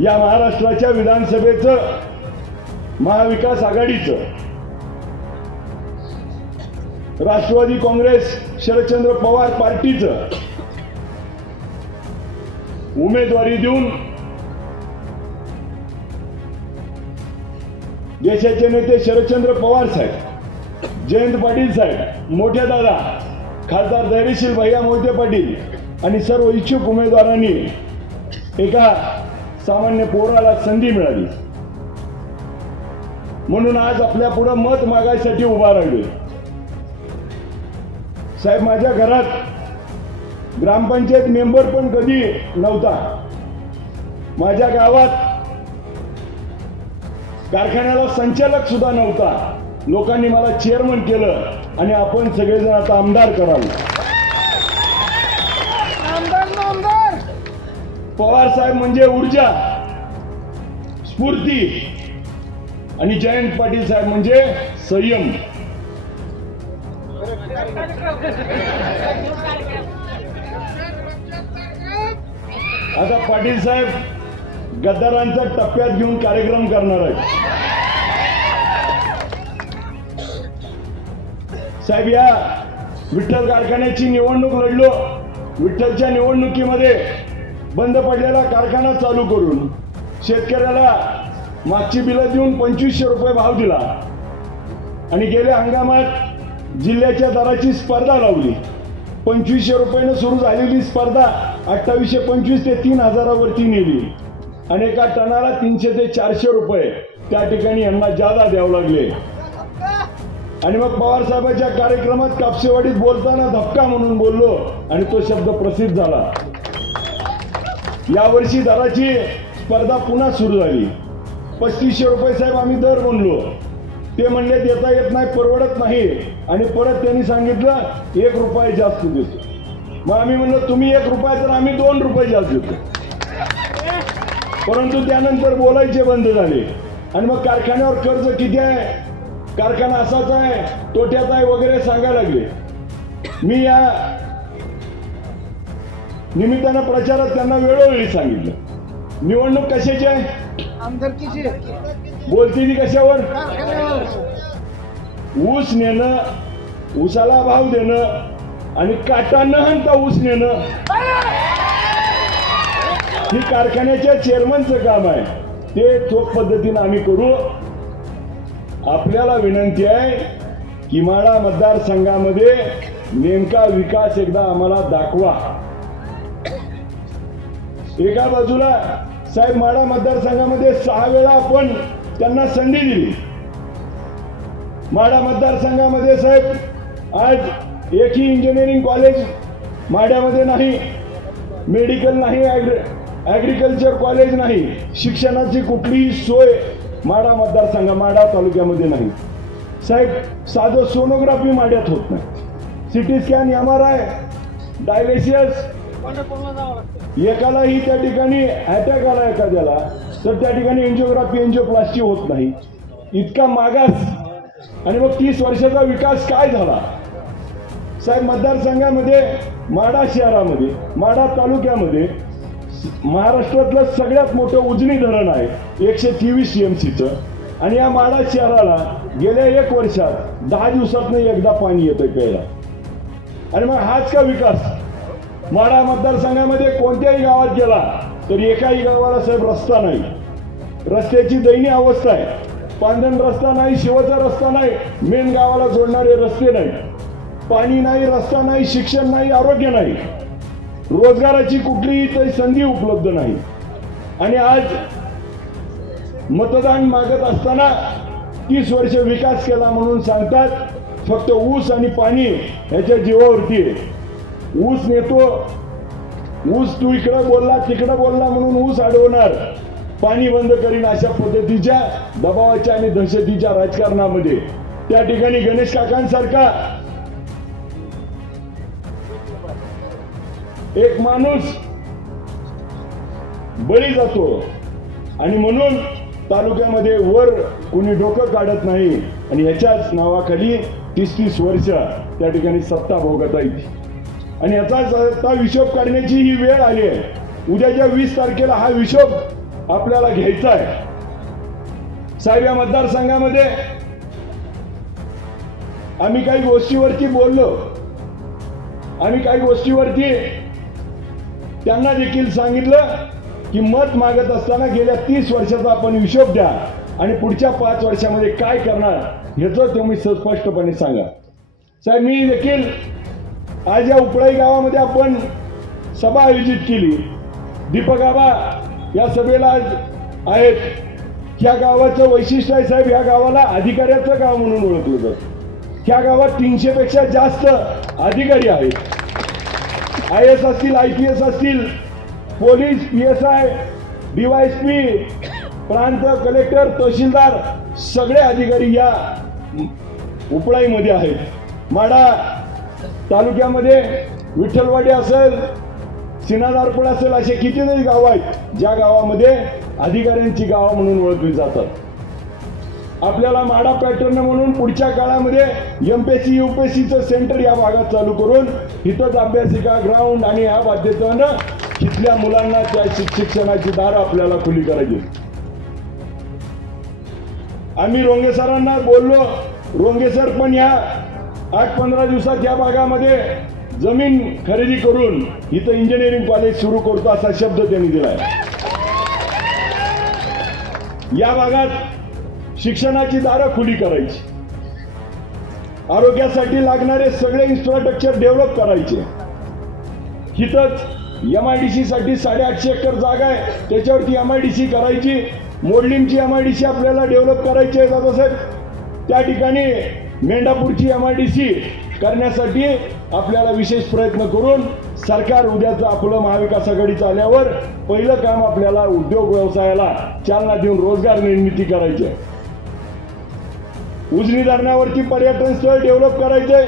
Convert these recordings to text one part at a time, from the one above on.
या महाराष्ट्राच्या विधानसभेचं महाविकास आघाडीचं राष्ट्रवादी काँग्रेस शरदचंद्र पवार पार्टीचं उमेदवारी देऊन देशाचे नेते शरदचंद्र पवार साहेब, जयंत पाटील साहेब, मोठे दादा खासदार धैर्यशील भैया मोहिते पाटील आणि सर्व इच्छुक उमेदवारांनी एका सामान्य पोराला संधी मिळाली म्हणून आज आपल्या पुढे मत मागायसाठी उभा राहिलो। साहेब, माझ्या घरात ग्रामपंचायत मेंबर पण कधी नव्हता, माझ्या गावात कारखान्याला संचालक सुद्धा नव्हता। लोकांनी मला चेअरमन केलं आणि आपण सगळेजण आता आमदार करावे। पवार साहेब म्हणजे ऊर्जा, स्फूर्ती आणि जयंत पाटील साहेब म्हणजे संयम। आता पाटील साहेब गद्दारांचा टप्प्यात घेऊन कार्यक्रम करणार आहेत। साहेब, या विठ्ठल कारखान्याची निवडणूक लढलो। विठ्ठलच्या निवडणुकीमध्ये बंद पडलेला कारखाना चालू करून शेतकऱ्याला मागची बिलं देऊन 2500 रुपये भाव दिला आणि गेल्या हंगामात जिल्ह्याच्या दराची स्पर्धा लावली। 2500 रुपयाने सुरू झालेली स्पर्धा 2825 ते 3000 वरती नेली आणि एका टनाला 300 ते 400 रुपये त्या ठिकाणी यांना जादा द्यावं लागले। आणि मग पवार साहेबांच्या कार्यक्रमात कापसेवाडीत बोलताना धक्का म्हणून बोललो आणि तो शब्द प्रसिद्ध झाला। यावर्षी दराची स्पर्धा पुन्हा सुरू झाली। 3500 रुपये साहेब आम्ही दर म्हणलो, ते म्हणले देता येत नाही, परवडत नाही आणि परत त्यांनी सांगितलं 1 रुपया जास्त देतो। मग आम्ही म्हणलो तुम्ही 1 रुपया तर आम्ही 2 रुपये जास्त देतो, परंतु त्यानंतर बोलायचे बंद झाले। आणि मग कारखान्यावर कर्ज किती आहे, कारखाना असाच आहे, तोट्यात आहे वगैरे सांगायला लागले। मी या निमित्तानं प्रचारात त्यांना वेळोवेळी सांगितलं निवडणूक कशाची आहे, आमदारकीची। बोलती ती कशावर, ऊस नेणं, ऊसाला भाव देणं आणि काटा न हाणता ऊस नेणं ही कारखान्याच्या चेअरमनचं काम आहे। ते चोख पद्धतीने आम्ही करू। आपल्याला विनंती आहे की माढा मतदारसंघामध्ये नेमका विकास एकदा आम्हाला दाखवा। एका बाजूला साहेब माढा मतदारसंघामध्ये 6 वेळा आपण त्यांना संधी दिली। माढा मतदारसंघामध्ये साहेब आज एकही इंजिनिअरिंग कॉलेज माढ्यामध्ये नाही, मेडिकल नाही, ऍग्रिकल्चर कॉलेज नाही, शिक्षणाची कुठलीही सोय माढा मतदारसंघ माढा तालुक्यामध्ये नाही। साहेब, साधं सोनोग्राफी माढ्यात होत नाही, सिटी स्कॅन, MRI, डायलिसिस, एकालाही त्या ठिकाणी अटॅक आला एखाद्याला तर त्या ठिकाणी एंजिओग्राफी एंजिओप्लास्टी होत नाही। इतका मागास आणि मग 30 वर्षाचा विकास काय झाला साहेब? मतदारसंघामध्ये माढा शहरामध्ये, माढा तालुक्यामध्ये महाराष्ट्रातलं सगळ्यात मोठं उजनी धरण आहे 123 TMCचं आणि या माढा शहराला गेल्या 1 वर्षात 10 दिवसातनं एकदा पाणी येतंय प्यायला। आणि मग हाच का विकास? माढा मतदारसंघामध्ये कोणत्याही गावात गेला तरी एकाही गावाला साहेब रस्ता नाही, रस्त्याची दयनीय अवस्था आहे। पांधन रस्ता नाही, शिवाचा रस्ता नाही, मेन गावाला जोडणारे रस्ते नाही, पाणी नाही, रस्ता नाही, शिक्षण नाही, आरोग्य नाही, रोजगाराची कुठलीही संधी उपलब्ध नाही। आणि आज मतदान मागत असताना 30 वर्ष विकास केला म्हणून सांगतात, फक्त ऊस आणि पाणी ह्याच्या जीवावरती आहे। ऊस नेतो, ऊस तू इकडं बोलला तिकडं बोलला म्हणून ऊस अडवणार, पाणी बंद करीन, अशा पद्धतीच्या दबावाच्या आणि दहशतीच्या राजकारणामध्ये त्या ठिकाणी गणेश काकांसारखा एक माणूस बळी जातो आणि म्हणून तालुक्यामध्ये वर कुणी डोकं काढत नाही आणि ह्याच्याच नावाखाली 30-30 वर्ष त्या ठिकाणी सत्ता भोगता येते आणि याचा हिशोब काढण्याची ही वेळ आली आहे। उद्याच्या 20 तारखेला हा हिशोब आपल्याला घ्यायचा आहे. साहेब, या मतदारसंघामध्ये आम्ही काही गोष्टीवरती बोललो, आम्ही काही गोष्टीवरती त्यांना देखील सांगितलं की मत मागत असताना गेल्या 30 वर्षाचा आपण हिशोब द्या आणि पुढच्या 5 वर्षामध्ये काय करणार ह्याचं तुम्ही स्पष्टपणे सांगा. साहेब, मी देखील आज या उपळाई गावामध्ये आपण सभा आयोजित केली. दीपक आबा या सभेला आज आहेत. ह्या गावाचं वैशिष्ट्य आहे साहेब, ह्या गावाला अधिकाऱ्याचं गाव म्हणून ओळखलं जातं. ह्या गावात 300 पेक्षा जास्त अधिकारी आहेत. IAS असतील, IPS असतील, पोलीस, PSI, DYSP, प्रांत कलेक्टर, तहसीलदार सगळे अधिकारी या उपळाईमध्ये आहेत. माढा तालुक्यामध्ये विठ्ठलवाडी असेल, सिनादारपूर असेल, असे कितीतरी गाव आहेत ज्या गावामध्ये अधिकाऱ्यांची गावं म्हणून ओळखली जातात. आपल्याला माढा पॅटर्न म्हणून पुढच्या काळामध्ये MPSC UPSCचं सेंटर या भागात चालू करून इथंच अभ्यासिका, ग्राउंड आणि या बाध्यतेनं इथल्या मुलांना त्या शिक्षणाची दारं आपल्याला खुली करायची. आम्ही रोंगे सरांना बोललो. रोंगे सर पण या 8-15 दिवसात या भागामध्ये जमीन खरेदी करून इथं इंजिनिअरिंग कॉलेज सुरू करतो असा शब्द त्यांनी दिलाय. या भागात शिक्षणाची दारं खुली करायची, आरोग्यासाठी लागणारे सगळे इन्फ्रास्ट्रक्चर डेव्हलप करायचे. इथंच MIDC साठी 850 एकर जागा आहे, त्याच्यावरती MIDC करायची. मोडलीमची MIDC आपल्याला डेव्हलप करायची आहे दादासाहेब. त्या ठिकाणी मेंढापूरची MIDC करण्यासाठी आपल्याला विशेष प्रयत्न करून सरकार उद्याचं आपलं महाविकास आघाडीचं आल्यावर पहिलं काम आपल्याला उद्योग व्यवसायाला चालना देऊन रोजगार निर्मिती करायची आहे. उजनी धरणावरती पर्यटन स्थळ डेव्हलप करायचंय.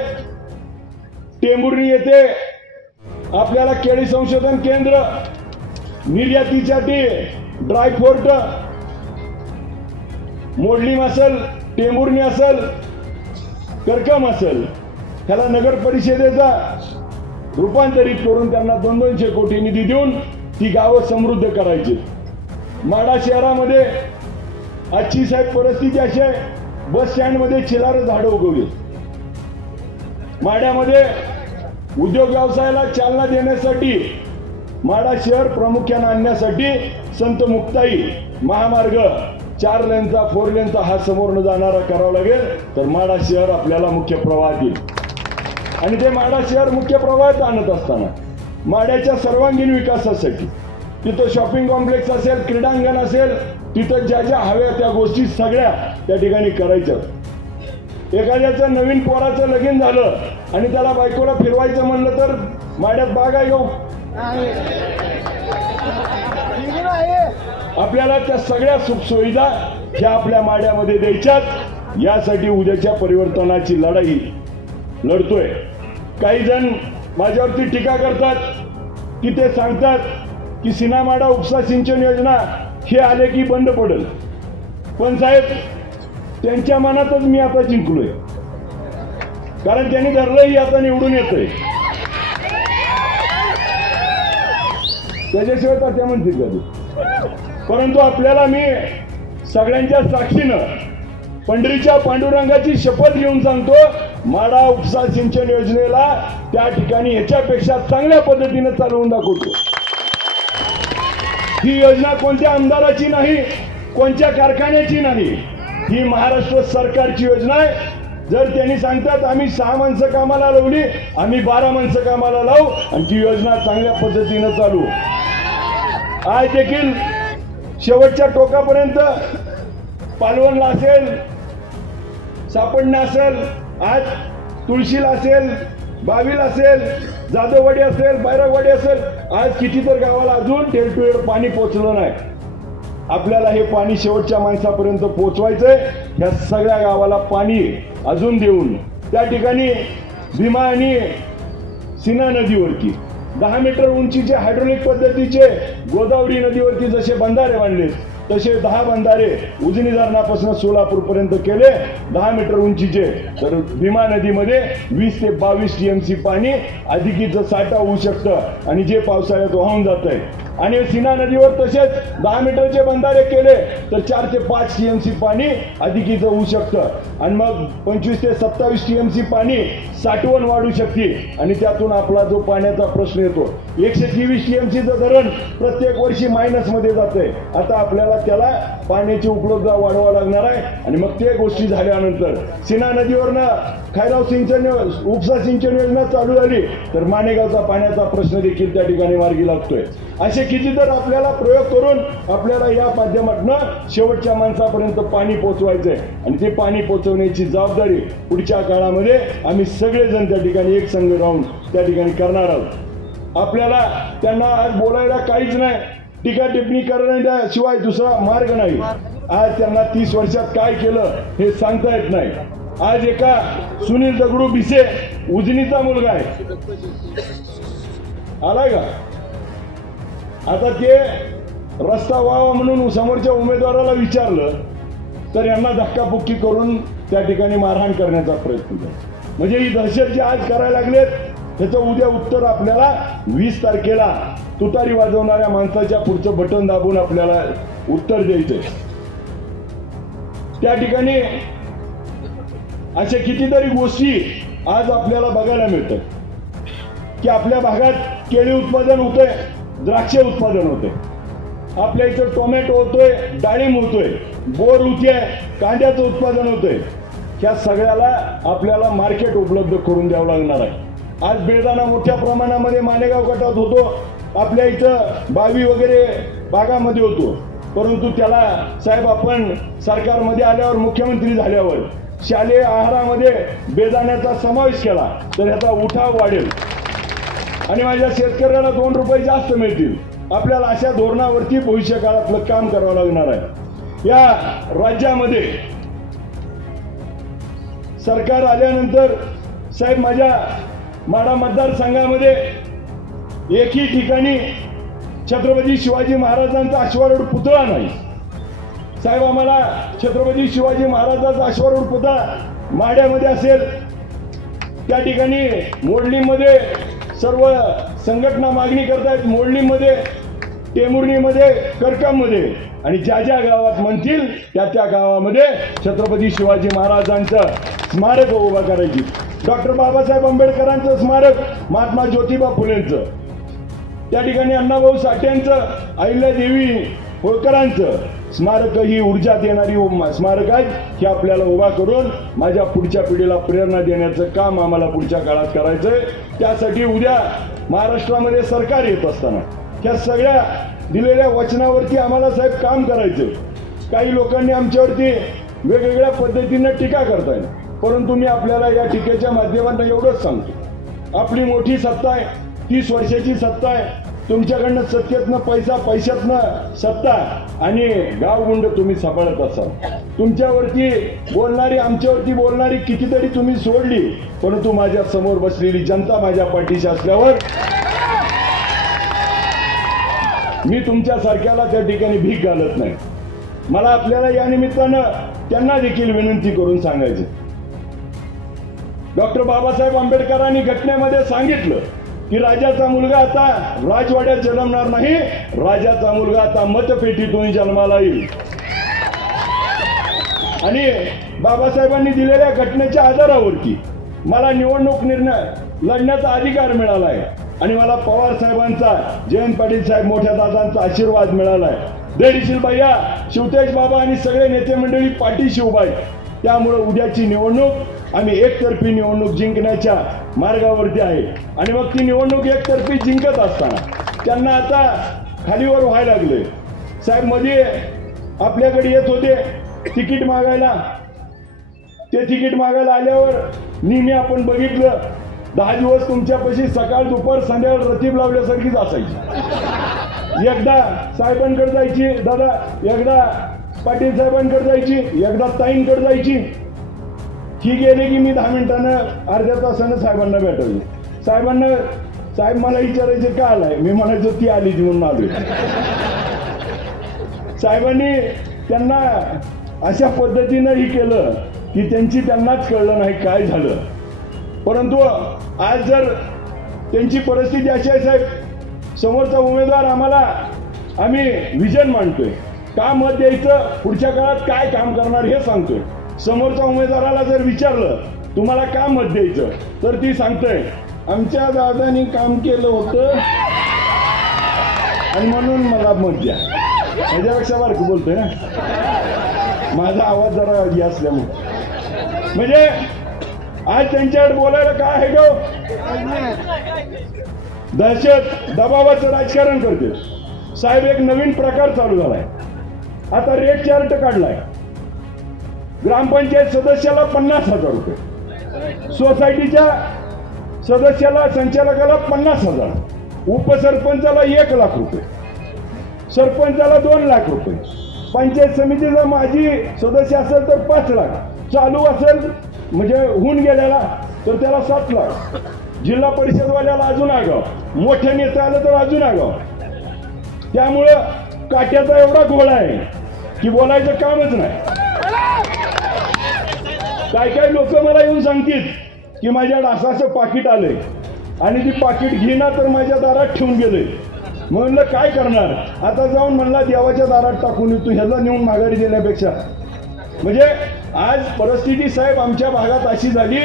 टेंभुर्णी येथे आपल्याला केळी संशोधन केंद्र, निर्यातीसाठी ड्रायपोर्ट, मोडलीम असेल, टेंभुर्णी असेल, करकम असेल, ह्याला नगर परिषदेचा रूपांतरित करून त्यांना 200 कोटी निधी देऊन ती गावं समृद्ध करायची. माढा शहरामध्ये आजची साहेब परिस्थिती अशी आहे, बस स्टँड मध्ये चिलार झाडं उगवली. माढ्यामध्ये उद्योग व्यवसायाला चालना देण्यासाठी, माढा शहर प्रामुख्याने आणण्यासाठी संत मुक्ताई महामार्ग 4 लेनचा 4 लेनचा हा समोरनं जाणारा करावा लागेल. तर माढा शहर आपल्याला मुख्य प्रवाहात येईल. आणि ते माढा शहर मुख्य प्रवाहात आणत असताना माढ्याच्या सर्वांगीण विकासासाठी तिथं शॉपिंग कॉम्प्लेक्स असेल, क्रीडांगण असेल, तिथं ज्या ज्या हव्या त्या गोष्टी सगळ्या त्या ठिकाणी करायच्या. एखाद्याचं नवीन पोराचं लगीन झालं आणि त्याला बायकोला फिरवायचं म्हणलं तर माढ्यात बाग आहे हो. आपल्याला त्या सगळ्या सुखसुविधा ह्या आपल्या माढ्यामध्ये द्यायच्यात. यासाठी उद्याच्या परिवर्तनाची लढाई लढतोय. काही जण माझ्यावरती टीका करतात की ते सांगतात की सिनामाडा उपसा सिंचन योजना हे आले की बंद पडेल. पण साहेब, त्यांच्या मनातच मी आता जिंकलोय, कारण त्यांनी धरलंही आता निवडून येतंय. त्याच्याशिवाय तर त्या म्हणतील कधी. परंतु आपल्याला मी सगळ्यांच्या साक्षीनं पंढरीच्या पांडुरंगाची शपथ घेऊन सांगतो, माढा उपसा सिंचन योजनेला त्या ठिकाणी ह्याच्यापेक्षा चांगल्या पद्धतीने चालवून दाखवतो. ही योजना कोणत्या आमदाराची नाही, कोणत्या कारखान्याची नाही, ही महाराष्ट्र सरकारची योजना आहे. जर त्यांनी सांगतात आम्ही 6 माणसं कामाला लावली, आम्ही 12 माणसं कामाला लावू आणि ती योजना चांगल्या पद्धतीनं चालू. आज देखील शेवटच्या टोकापर्यंत पालवणला असेल, सापडणं असेल, आज तुळशीला असेल, बावीला असेल, जाधववाडी असेल, बैरागवाडी असेल, आज किती तर गावाला अजून टेलटुएड पाणी पोहोचलं नाही. आपल्याला हे पाणी शेवटच्या माणसापर्यंत पोहोचवायचंय. ह्या सगळ्या गावाला पाणी अजून देऊन त्या ठिकाणी भीमा आणि सीना नदीवरती 10 मीटर उंचीचे हायड्रोलिक पद्धतीचे गोदावरी नदीवरती जसे बंधारे बांधले, तसे 10 बंधारे उजनी धरणापासून सोलापूर पर्यंत केले, 10 मीटर उंचीचे. तर भीमा नदीमध्ये 20 ते 22 TMC पाणी अधिकीचं साठा होऊ शकतं आणि जे पावसाळ्यात वाहून जात आहे आणि सीना नदीवर तसेच 10 मीटरचे बंधारे केले तर 4 ते 5 टीएमसी पाणी अधिकीचं होऊ शकतं आणि मग 25 ते 27 टीएमसी पाणी साठवण वाढू शकते आणि त्यातून आपला जो पाण्याचा प्रश्न येतो 123 टीएमसीचं धरण प्रत्येक वर्षी मायनसमध्ये जातंय. आता आपल्याला त्याला पाण्याची उपलब्धता वाढवावं लागणार आहे आणि मग ते गोष्टी झाल्यानंतर सीना नदीवरनं खैराव सिंचन उपसा सिंचन योजना चालू झाली तर माणेगावचा पाण्याचा प्रश्न देखील त्या ठिकाणी मार्गी लागतोय. असे किती तर आपल्याला प्रयोग करून आपल्याला या माध्यमातून शेवटच्या माणसापर्यंत पाणी पोहोचवायचंय आणि ते पाणी पोहोचवण्याची जबाबदारी पुढच्या काळामध्ये आम्ही सगळेजण त्या ठिकाणी एक संघ राहून त्या ठिकाणी करणार आहोत. आपल्याला त्यांना आज बोलायला काहीच नाही, टीका टिप्पणी करण्याशिवाय दुसरा मार्ग नाही. आज त्यांना 30 वर्षात काय केलं हे सांगता येत नाही. आज एका सुनील दगडू भिसे उजनीचा मुलगा आहे, आलाय का? आता ते रस्ता व्हावा म्हणून समोरच्या उमेदवाराला विचारलं तर यांना धक्काबुक्की करून त्या ठिकाणी मारहाण करण्याचा प्रयत्न केला. म्हणजे ही दहशत जी आज करायला लागलेत त्याचं उद्या उत्तर आपल्याला 20 तारखेला तुतारी वाजवणाऱ्या माणसाच्या पुढचं बटन दाबून आपल्याला उत्तर द्यायचंय. त्या ठिकाणी अशा कितीतरी गोष्टी आज आपल्याला बघायला मिळतात की आपल्या भागात केळी उत्पादन होतंय, द्राक्ष उत्पादन होते, आपल्या इथं टोमॅटो होतोय, डाळिंब होतोय, बोर होते, कांद्याचं उत्पादन होतंय. ह्या सगळ्याला आपल्याला मार्केट उपलब्ध करून द्यावं लागणार आहे. आज बेदाणा मोठ्या प्रमाणामध्ये माणेगाव गटात होतो, आपल्या इथं बावी वगैरे बागामध्ये होतो, परंतु त्याला साहेब आपण सरकारमध्ये आल्यावर मुख्यमंत्री झाल्यावर शालेय आहारामध्ये बेदाण्याचा समावेश केला तर ह्याचा उठाव वाढेल आणि माझ्या शेतकऱ्याला 2 रुपये जास्त मिळतील. आपल्याला अशा धोरणावरती भविष्य काळातलं काम करावं लागणार आहे. या राज्यामध्ये सरकार आल्यानंतर साहेब माझ्या माढा मतदारसंघामध्ये एकही ठिकाणी छत्रपती शिवाजी महाराजांचा अश्वारूढ पुतळा नाही. साहेब आम्हाला छत्रपती शिवाजी महाराजांचा अश्वारूढ पुतळा माढ्यामध्ये असेल, त्या ठिकाणी मोडलीमध्ये सर्व संघटना मागणी करतायत, मोडलीमध्ये, टेमुर्णीमध्ये, करकममध्ये आणि ज्या ज्या गावात म्हणतील त्या त्या गावामध्ये छत्रपती शिवाजी महाराजांचं स्मारक उभा करायची. डॉक्टर बाबासाहेब आंबेडकरांचं स्मारक, महात्मा ज्योतिबा फुलेंचं, त्या ठिकाणी अण्णाभाऊ साठ्यांचं, अहिल्यादेवी होळकरांचं स्मारक ही ऊर्जा देणारी स्मारक आहेत. हे आपल्याला उभा करून माझ्या पुढच्या पिढीला प्रेरणा देण्याचं काम आम्हाला पुढच्या काळात करायचंय. त्यासाठी उद्या महाराष्ट्रामध्ये सरकार येत असताना त्या सगळ्या दिलेल्या वचनावरती आम्हाला साहेब काम करायचंय. काही लोकांनी आमच्यावरती वेगवेगळ्या पद्धतीने टीका करताय, परंतु मी आपल्याला या टीकेच्या माध्यमातून एवढंच सांगतो, आपली मोठी सत्ता आहे, 30 वर्षाची सत्ता आहे. तुमच्याकडनं सत्तेतनं पैसा, पैशातनं सत्ता आणि गावगुंड तुम्ही सांभाळत असाल. तुमच्यावरती बोलणारी, आमच्यावरती बोलणारी कितीतरी तुम्ही सोडली, परंतु माझ्या समोर बसलेली जनता माझ्या पाठीशी असल्यावर मी तुमच्या सारख्याला त्या ठिकाणी भीक घालत नाही. मला आपल्याला या निमित्तानं त्यांना देखील विनंती करून सांगायचं, डॉक्टर बाबासाहेब आंबेडकरांनी घटनेमध्ये सांगितलं की राजाचा मुलगा आता राजवाड्यात जन्मणार नाही, राजाचा मुलगा आता मतपेटीतून जन्माला येईल. आणि बाबासाहेबांनी दिलेल्या घटनेच्या आधारावरती मला निवडणूक निर्णय लढण्याचा अधिकार मिळाला आहे आणि मला पवार साहेबांचा, जयंत पाटील साहेब मोठ्या दादांचा आशीर्वाद मिळाला आहे. धैर्यशील भैया, शिवतेज बाबा आणि सगळे नेते मंडळी पाठीशी उभा आहेत. त्यामुळे उद्याची निवडणूक आम्ही एकतर्फी निवडणूक जिंकण्याच्या मार्गावरती आहे आणि मग ती निवडणूक एकतर्फी जिंकत असताना त्यांना आता खालीवर व्हायला लागले. साहेब मध्ये आपल्याकडे येत होते तिकीट मागायला, ते तिकीट मागायला आल्यावर नेहमी आपण बघितलं 10 दिवस तुमच्यापाशी सकाळ दुपार संध्याकाळ रतीब लावल्यासारखीच असायची. एकदा साहेबांकडे जायची दादा, एकदा पाटील साहेबांकडे जायची, एकदा ताईंकडे जायची. ही गेले की मी 10 मिनिटानं अर्ध्या तासानं साहेबांना भेटायचो. साहेबांना, साहेब मला विचारायचे का आलाय, मी म्हणायचो ती आली म्हणून आलोय. साहेबांनी त्यांना अशा पद्धतीनं ही केलं की त्यांनाच कळलं नाही काय झालं. परंतु आज जर त्यांची परिस्थिती अशी आहे साहेब समोरचा उमेदवार आम्हाला आम्ही विजन मांडतोय, का मत द्यायचं, पुढच्या काळात काय काम करणार हे सांगतोय. समोरच्या उमेदवाराला जर विचारलं तुम्हाला का मत द्यायचं, तर ती सांगतोय आमच्या दादानी काम केलं होतं आणि म्हणून मला मत द्या. माझ्यापेक्षा बारकं बोलतोय ना, माझा आवाज जरा हे असल्यामुळे. म्हणजे आज त्यांच्याकडे बोलायला काय आहे गो, दहशत दबावाचं राजकारण करते. साहेब एक नवीन प्रकार चालू झालाय. आता रेट चार्ट काढलाय. ग्रामपंचायत सदस्याला 50,000 रुपये, सोसायटीच्या सदस्याला संचालकाला 50,000, उपसरपंचाला 1,00,000 रुपये, सरपंचाला 2,00,000 रुपये, पंचायत समितीचा माजी सदस्य असेल तर 5,00,000, चालू असेल म्हणजे होऊन गेलेला तर त्याला 7,00,000, जिल्हा परिषदवाल्याला अजून आगाव, मोठ्या नेता आलं तर अजून आगाव. त्यामुळं काट्याचा एवढा गोळा आहे की बोलायचं कामच नाही. काय काय लोक मला येऊन सांगतील की माझ्या असं पाकिट आलंय आणि ती पाकिट घेणार तर माझ्या दारात ठेवून गेले. म्हणलं काय करणार, आता जाऊन म्हणला देवाच्या दारात टाकून येतो, ह्याला नेऊन माघारी देण्यापेक्षा. म्हणजे आज परिस्थिती साहेब आमच्या भागात अशी झाली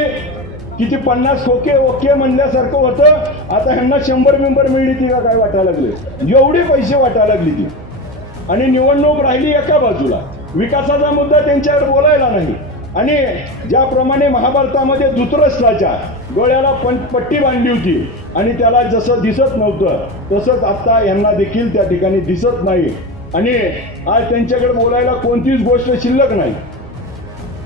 की ती 50 खोके ओके म्हणल्यासारखं होतं. आता ह्यांना 100 मेंबर मिळली ती का काय वाटायला लागले, एवढे पैसे वाटायला लागली ती. आणि निवडणूक राहिली एका बाजूला, विकासाचा मुद्दा त्यांच्याकडे बोलायला नाही. आणि ज्याप्रमाणे महाभारतामध्ये धृतराष्ट्राच्या डोळ्याला पट्टी बांधली होती आणि त्याला जसं दिसत नव्हतं तसंच आता यांना देखील त्या ठिकाणी दिसत नाही. आणि आज त्यांच्याकडे बोलायला कोणतीच गोष्ट शिल्लक नाही.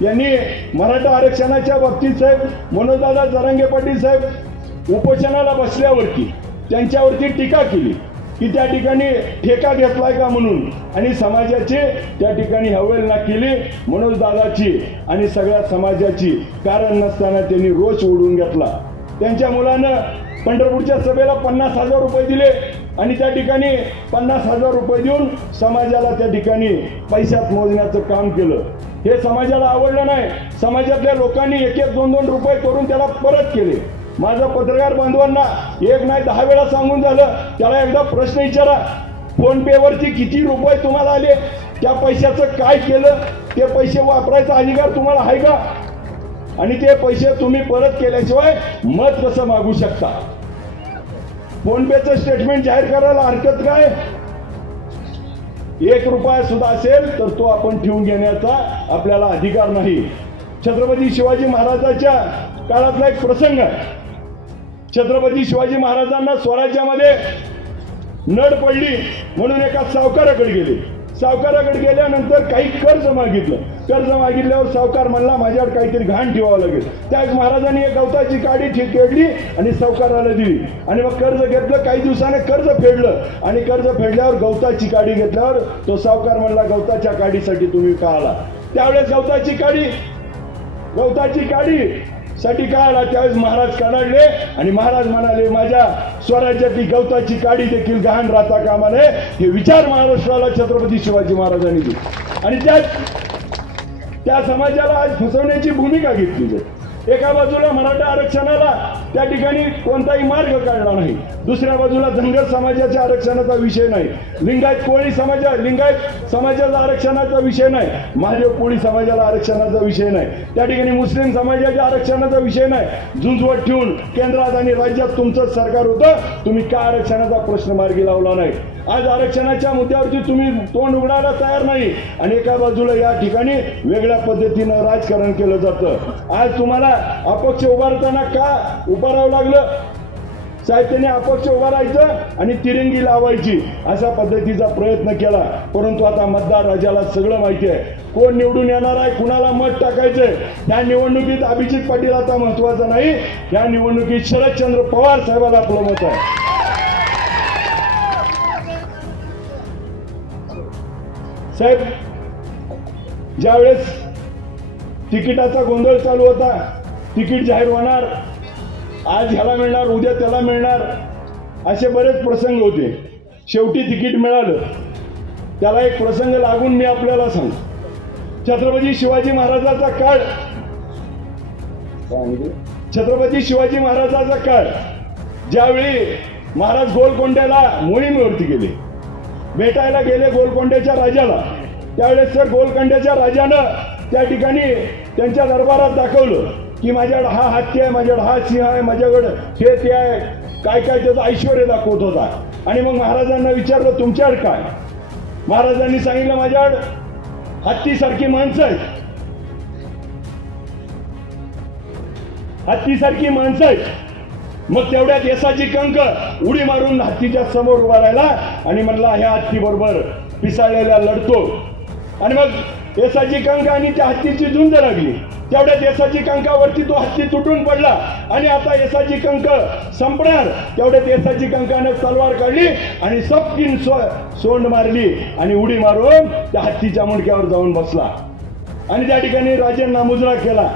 यांनी मराठा आरक्षणाच्या बाबतीत साहेब मनोजदादा जरांगे पाटील साहेब उपोषणाला बसल्यावरती त्यांच्यावरती टीका केली की त्या ठिकाणी ठेका घेतलाय का म्हणून, आणि समाजाची त्या ठिकाणी अवहेलना केली मनोजदादाची आणि सगळ्या समाजाची. कारण नसताना त्यांनी रोष ओढून घेतला. त्यांच्या मुलानं पंढरपूरच्या सभेला 50,000 रुपये दिले आणि त्या ठिकाणी 50,000 रुपये देऊन समाजाला त्या ठिकाणी पैशात मोजण्याचं काम केलं. हे समाजाला आवडलं नाही. समाजातल्या लोकांनी 1-1, 2-2 रुपये करून त्याला परत केले. माझं पत्रकार बांधवांना 1 नाही 10 वेळा सांगून झालं, त्याला एकदा प्रश्न विचारा, फोन पे वरती किती रुपये तुम्हाला आले, त्या पैशाचं काय केलं, ते पैसे वापरायचा अधिकार तुम्हाला आहे का, आणि ते पैसे तुम्ही परत केल्याशिवाय मत कसं मागू शकता. फोन पेचं स्टेटमेंट जाहीर करायला हरकत काय, 1 रुपया सुद्धा असेल तर तो आपण ठेवून घेण्याचा आपल्याला अधिकार नाही. छत्रपती शिवाजी महाराजांच्या काळातला एक प्रसंग आहे. छत्रपती शिवाजी महाराजांना स्वराज्यामध्ये नड पडली म्हणून एका सावकाराकडे गेले. सावकाराकडे गेल्यानंतर काही कर्ज मागितलं. कर्ज मागितल्यावर सावकार म्हणला माझ्यावर काहीतरी घाण ठेवावं लागेल. त्यावेळेस महाराजांनी एक गवताची काडी केली आणि सावकाराला दिली आणि मग कर्ज घेतलं. काही दिवसाने कर्ज फेडलं आणि कर्ज फेडल्यावर गवताची काडी घेतल्यावर तो सावकार म्हणला गवताच्या काडीसाठी तुम्ही का आला. त्यावेळेस गवताची काडी साठी काय आला. त्यावेळेस महाराज कडाडले आणि महाराज म्हणाले माझ्या स्वराज्यातली गवताची काडी देखील गहाण राहता कामा नये. हे विचार महाराष्ट्राला छत्रपती शिवाजी महाराजांनी दिले आणि त्या समाजाला आज फसवण्याची भूमिका घेतली जाते. एका बाजूला मराठा आरक्षणाला त्या ठिकाणी कोणताही मार्ग काढला नाही, दुसऱ्या बाजूला धनगर समाजाच्या आरक्षणाचा विषय नाही, लिंगायत समाजाचा आरक्षणाचा विषय नाही, महादेव कोळी समाजाला आरक्षणाचा विषय नाही, त्या ठिकाणी मुस्लिम समाजाच्या आरक्षणाचा विषय नाही. झुंजवट ठेवून केंद्रात आणि राज्यात तुमचं सरकार होतं, तुम्ही का आरक्षणाचा प्रश्न मार्गी लावला नाही. आज आरक्षणाच्या मुद्द्यावरती तुम्ही तोंड उघडायला तयार नाही आणि एका बाजूला या ठिकाणी वेगळ्या पद्धतीनं राजकारण केलं जातं. आज तुम्हाला अपक्ष उभारताना का उभारावं लागलं साहेब, त्यांनी अपक्ष उभा राहायचं आणि तिरंगी लावायची अशा पद्धतीचा प्रयत्न केला. परंतु आता मतदार राजाला सगळं माहिती आहे कोण निवडून येणार आहे, कुणाला मत टाकायचंय. या निवडणुकीत अभिजित पाटील आता महत्वाचं नाही, या निवडणुकीत शरदचंद्र पवार साहेबाला आपलं मत आहे. साहेब ज्यावेळेस तिकिटाचा गोंधळ चालू होता, तिकीट जाहीर होणार, आज ह्याला मिळणार उद्या त्याला मिळणार, असे बरेच प्रसंग होते. शेवटी तिकीट मिळालं. त्याला एक प्रसंग लागून मी आपल्याला सांगतो. छत्रपती शिवाजी महाराजांचा काळ ज्यावेळी महाराज गोलकोंड्याला मोहिमेवरती गेले, भेटायला गेले गोलकोंड्याच्या राजाला. त्यावेळेस सर गोलकोंड्याच्या राजानं त्या ठिकाणी त्यांच्या दरबारात दाखवलं की माझ्याकडे हा हत्ती आहे, माझ्याकडे हा सिंह आहे, माझ्याकडे हे ते आहे, काय काय त्याचं ऐश्वर्य दाखवत होता. आणि मग महाराजांना विचारलं तुमच्याकडे काय? महाराजांनी सांगितलं माझ्याकडे हत्तीसारखी माणसं आहेत, हत्तीसारखी माणसं आहेत. मग तेवढ्यात येसाची कंक उडी मारून हत्तीच्या समोर उभा राहिला आणि म्हणला ह्या हत्ती बरोबर पिसाळलेल्या लढतो. आणि मग येसाची कंक आणि त्या हत्तीची झुंज लागली. तेवढ्यात येसाची कंकावरती तो हत्ती तुटून पडला आणि आता येसाची कंक संपणार. तेवढ्यात येसाची कंकाने तलवार काढली आणि सपकीन सोंड मारली आणि उडी मारून त्या हत्तीच्या मुंडक्यावर जाऊन बसला आणि त्या ठिकाणी राजांना मुजरा केला.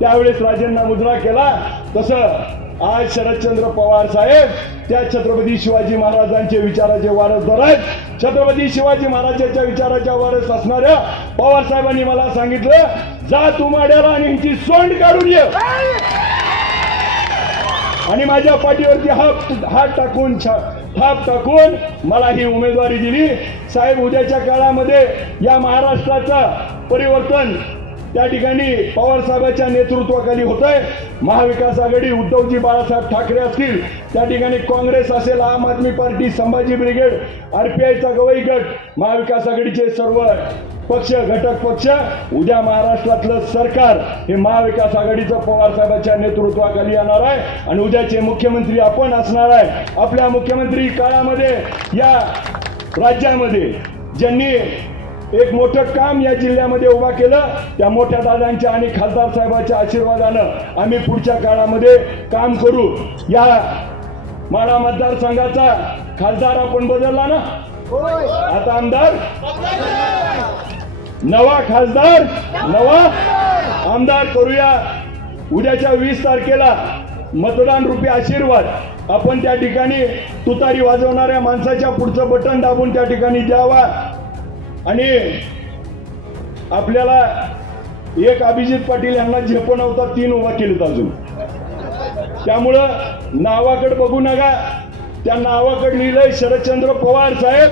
त्यावेळेस राजांना मुजरा केला. तसं आज शरदचंद्र पवार साहेब त्या छत्रपती शिवाजी महाराजांचे विचाराचे वारसदार आहेत. छत्रपती शिवाजी महाराजांच्या विचाराच्या वारस असणाऱ्या पवार साहेबांनी मला सांगितलं जा तू माड्याला आणि यांची सोंड काढून ये. आणि माझ्या पाठीवरती हात टाकून थाप टाकून मला ही उमेदवारी दिली. साहेब उद्याच्या काळामध्ये या महाराष्ट्राचं परिवर्तन त्या ठिकाणी पवार साहेबांच्या नेतृत्वाखाली होत आहे. महाविकास आघाडी उद्धवजी बाळासाहेब ठाकरे असतील, त्या ठिकाणी काँग्रेस असेल, आम आदमी पार्टी, संभाजी ब्रिगेड, आरपीआयचा गवई गट, महाविकास आघाडीचे सर्व पक्ष, घटक पक्ष, उद्या महाराष्ट्रातलं सरकार हे महाविकास आघाडीचं पवार साहेबांच्या नेतृत्वाखाली येणार आहे आणि उद्याचे मुख्यमंत्री आपण असणार आहे. आपल्या मुख्यमंत्री काळामध्ये या राज्यामध्ये ज्यांनी एक मोठं काम या जिल्ह्यामध्ये उभा केलं, त्या मोठ्या दादांच्या आणि खासदार साहेबांच्या आशीर्वादानं आम्ही पुढच्या काळामध्ये काम करू. या माढा मतदारसंघाचा खासदार आपण बदलला ना, आता आमदार नवा खासदार नवा आमदार करूया. उद्याच्या 20 तारखेला मतदान रूपी आशीर्वाद आपण त्या ठिकाणी तुतारी वाजवणाऱ्या माणसाच्या पुढचं बटन दाबून त्या ठिकाणी द्यावा. आणि आपल्याला एक अभिजित पाटील यांना झेपवता 3 उभा केलेत अजून. त्यामुळं नावाकडे बघू नका, त्या नावाकडे लिहिलंय शरदचंद्र पवार साहेब.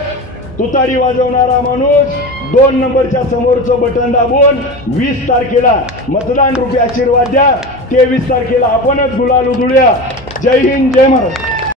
तुतारी वाजवणारा माणूस 2 नंबरच्या समोरचं बटन दाबून 20 तारखेला मतदान रूपी आशीर्वाद द्या. 23 तारखेला आपणच गुलाल उधळूया. जय हिंद, जय महाराष्ट्र.